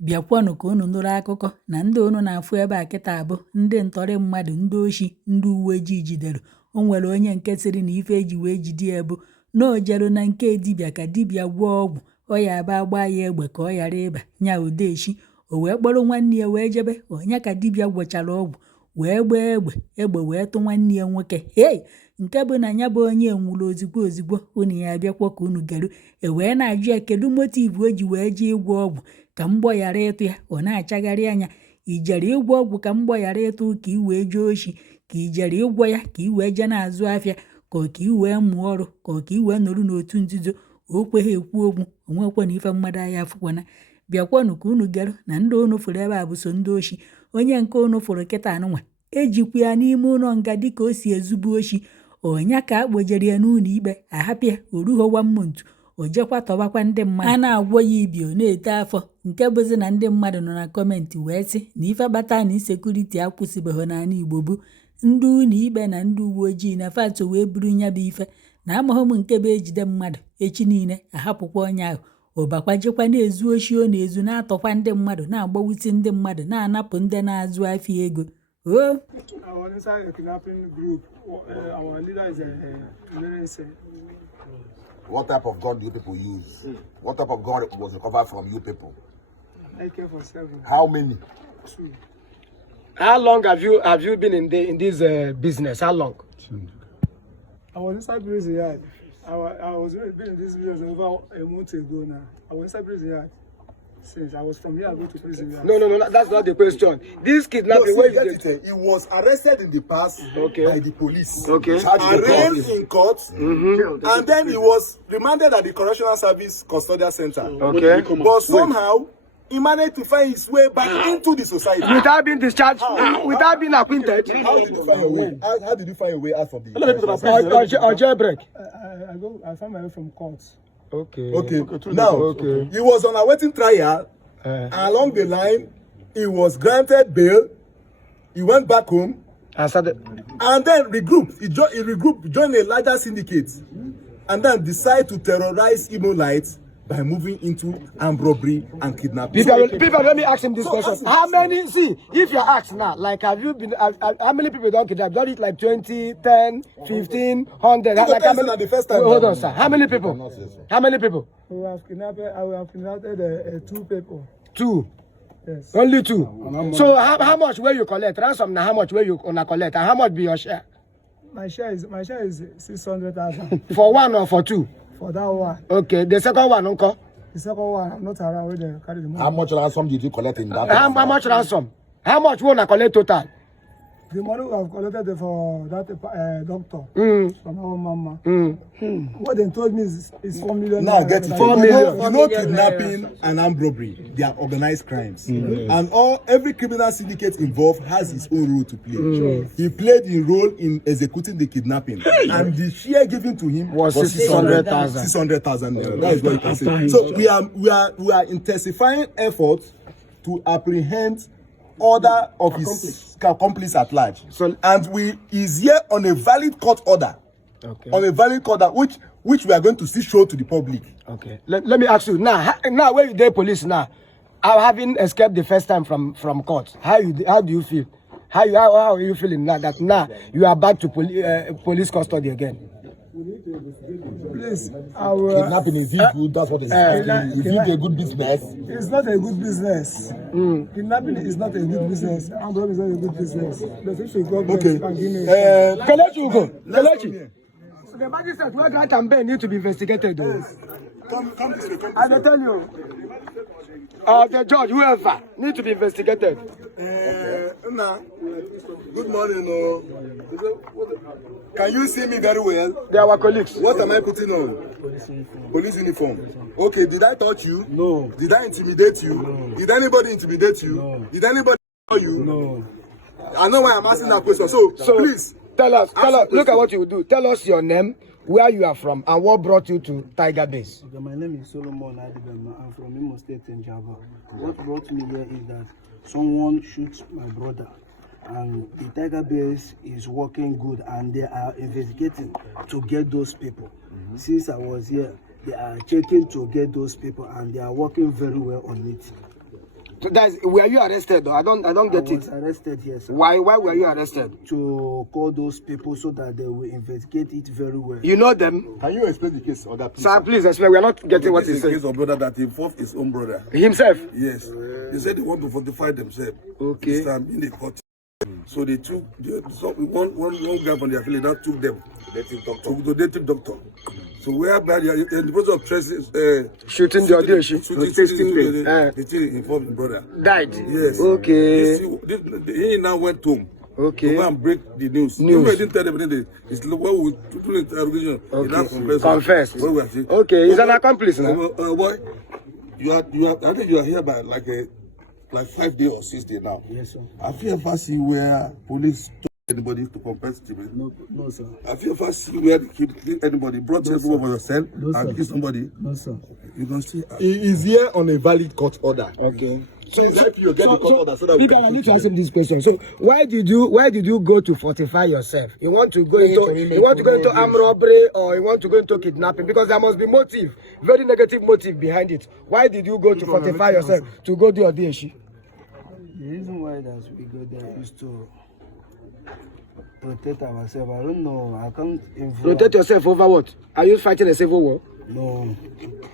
bịakwanụ ka unu nụrụ akụkọ na ndị unu na-afụ ebe a kịta abụ ndị ntọrị mmadụ, ndị oshi, ndị uwe ojii jidere. O nwere onye nke sịrị na ife eji wee jide ya bụ na o jere na nke dibịa ka dibịa gwọọ ọgwụ ọ ya aba gbaa ya egbe ka ọ ghara ịba nya odeshi. O wee kpọrọ nwanne ya wee jebe onye ka dibịa gwọchara ọgwụ wee gbaa egbe wee tụ nwanne ya nwoke. Nke bụ na ya bụ onye nwụrụ ozigbo unu ya abịakwa ka unu garu. Wee na-ajụ ya kedu motiv o ji wee jee ịgwọ ọgwụ ka mgbọ ghara ịtụ ya. Ọ na-achagharị anya, ijere ịgwọ ọgwụ ka mgbọ ghara ịtụ ka i wee jee oshi, ka ijere ịgwọ ya ka i wee jee na-azụ afịa, ka i wee mụọ ọrụ, ka i wee nọrụ n'otu nzuzo. O kweghị ekwu okwu, onwekwa na ife mmadụ ahịa afụkwana. Bịakwanụ ka unu garu na ndị unu fụrụ ebe a bụ so ndị oshi. Onye nke unu fụrụ kịta anụnwa ejikwa ya n'ime ụlọ nga dịka o si ezubu oshi. Onya ka akpojere ya n'ụlọ ikpe, ahapịa orughọwa mmontu, o jekwa tọbakwa ndị mmadụ. A na-agwọ ya ibi ọ na-ete afọ. Nke bụzi na ndị mmadụ nọ na kọmentị wee sị na ife bata na insekuriti akwụsịbeghị n'ala Igbo bụ ndị ụlọ ikpe na ndị uwe ojii na fato wee buru nya bụ ife na amaghị m nke bụ ejide mmadụ echi niile ahapụkwa onye ahụ ọbakwa jekwa na-ezu oshi ọ na-ezu na-atọkwa ndị mmadụ, na-agbawusi ndị mmadụ, na-anapụ ndị na-azụ afịa ego. Our inside a kidnapping group, our leader is a What type of gun do you people use? What type of gun was recovered from you people? AK-47. How many? 2. How long have you been in this business? How long? I was inside prison yard. I was been in this business over a month ago now. I was inside prison yard since I was from here. I go to prison yard. No, that's not the question. This kidnapping, No, see, he was arrested in the past by the police. Okay. Arraigned in court, and then he was remanded at the Correctional Service Custodial Center. Okay. But somehow he managed to find his way back into the society. Without being discharged, without being acquainted. How did you find a way? How did you find a way out from the Or jailbreak? I found my way from court. Okay. Now, he was on a waiting trial. Along the line, he was granted bail. He went back home. And then regrouped. He regrouped, joined a larger syndicate, and then decided to terrorize p0lice by moving into armed robbery and kidnapping. People, let me ask him this question. How many, if you're asked now, like, how many people don't kidnap? Done it like 20, 10, 15, 100? Like, how many? The first time. Hold on, sir. How many people? How many people? We have kidnapped 2 people. 2? Yes. Only 2? So, how much will you collect? Ransom now, how much will you collect? And how much be your share? My share is 600,000. For 1 or for 2? For that one. Okay, the second one, uncle? The second one, I'm not around with the carry the money. How much ransom did you collect in that? How much ransom? How much will I collect total? The money we have collected for that doctor from our mama. What they told me is 4 million. Now get it. 4 million. You know kidnapping and armed robbery, they are organized crimes. And every criminal syndicate involved has its own role to play. He played a role in executing the kidnapping. And the share given to him was 600,000. 600,000. That is what you can say. So we are intensifying efforts to apprehend order of his accomplice at large. And is here on a valid court order. Okay. On a valid court order, which we are going to still show to the public. Okay. Let me ask you now. Where you there, police now? Having escaped the first time from court, how do you feel? How are you feeling now that you are back to police custody again? Please, kidnapping is good. That's what they say. Is it a good business? It's not a good business. Kidnapping is not a good business. Armed robbery is not a good business. But if you go back and give me Kelechi. So the magistrate, where that campaign need to be investigated. Come this way. I will tell you. The judge, whoever, need to be investigated. Good morning. Can you see me very well? They are our colleagues. What am I putting on? Police uniform. Okay, did I touch you? No. Did I intimidate you? No. Did anybody intimidate you? No. Did anybody call you? No. I know why I'm asking that question. So please. Tell us, look at what you will do. Tell us your name, where you are from, and what brought you to Tiger Base. Okay, my name is Solomon Adibema. I'm from Imo State in Java. What brought me here is that someone shoots my brother, and the Tiger Base is working good, and they are investigating to get those people. Since I was here, they are checking to get those people, and they are working very well on it. So were you arrested though? I don't get I was it. arrested here, sir. Why were you arrested? To call those people so that they will investigate it very well. You know them? Can you explain the case, Oga, please? Sir, please explain. We are not getting what he This is said. a case of brother that involved his own brother. Himself? Yes. They said they want to fortify themselves. Okay. This time in the court. So they took one guy from their village that took them to the native doctor. So whereby they are in the process of tracing, Shooting the audio. the thing informed the brother. Died? Yes. Okay. He now went home. Okay. To go and break the news. Even I didn't tell them anything. It's what we do the interrogation. Okay. He now Confessed. What we are saying. Okay. He's an accomplice now. Boy, you are. I think you are here by like 5 days or 6 days now. Yes, sir. Have you ever seen where police told anybody to confess to me? No, sir. Have you ever seen where anybody brought everyone for yourself and killed somebody? No, sir. You can see. He is here on a valid court order. Okay. So exactly, you get the court order so that we Peter, I need to ask him this question. So why did you go to fortify yourself? You want to go into armed robbery, or you want to go into kidnapping? Because there must be motive, very negative motive behind it. Why did you go to fortify yourself to go do your DSC? The reason why that we go there is to protect ourselves. I don't know. I can't involve. Protect yourself over what? Are you fighting a civil war? No.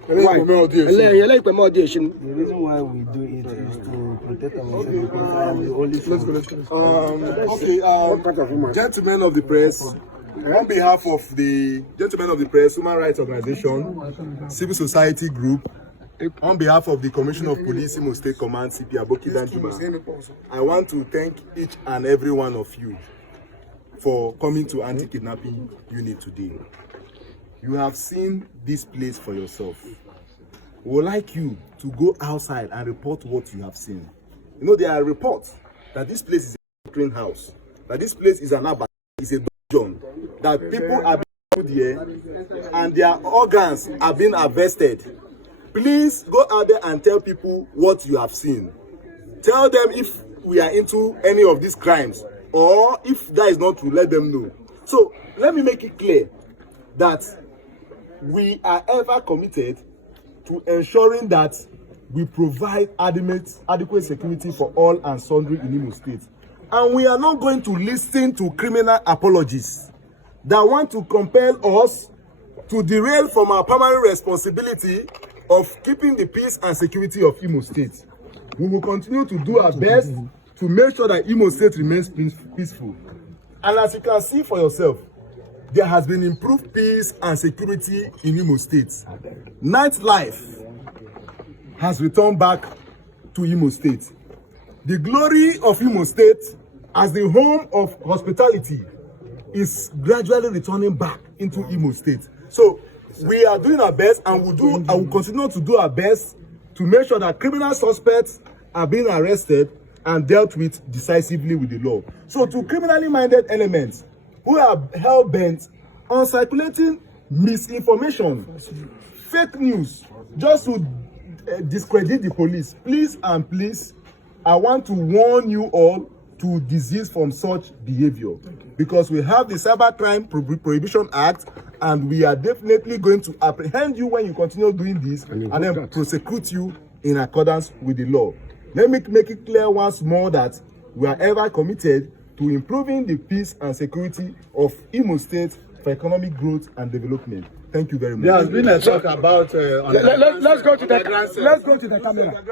Why? The reason why we do it is to protect ourselves because I am the only Gentlemen of the press, on behalf of the gentlemen of the press, human rights organization, civil society group, on behalf of the Commissioner of Police, Imo State Command, CP Aboki Danjuma, I want to thank each and every one of you for coming to anti-kidnapping unit today. You have seen this place for yourself. We would like you to go outside and report what you have seen. You know, there are reports that this place is a clean house, that this place is an abattoir, is a dungeon, that people are being put here and their organs are being harvested. Please go out there and tell people what you have seen. Tell them if we are into any of these crimes, or if that is not true, let them know. So let me make it clear that we are ever committed to ensuring that we provide adequate security for all and sundry in Imo State. And we are not going to listen to criminal apologies that want to compel us to derail from our primary responsibility of keeping the peace and security of Imo State. We will continue to do our best to make sure that Imo State remains peaceful. And as you can see for yourself, there has been improved peace and security in Imo State. Nightlife has returned back to Imo State. The glory of Imo State as the home of hospitality is gradually returning back into Imo State. So we are doing our best, and will continue to do our best to make sure that criminal suspects are being arrested and dealt with decisively with the law. So to criminally minded elements who are hell-bent on circulating misinformation, fake news, just to discredit the police, please and please, I want to warn you all to desist from such behavior, because we have the Cybercrime Prohibition Act, and we are definitely going to apprehend you when you continue doing this, and then prosecute you in accordance with the law. Let me make it clear once more that we are ever committed to improving the peace and security of Imo State for economic growth and development. Thank you very much. There has been a talk about let's go to the camera.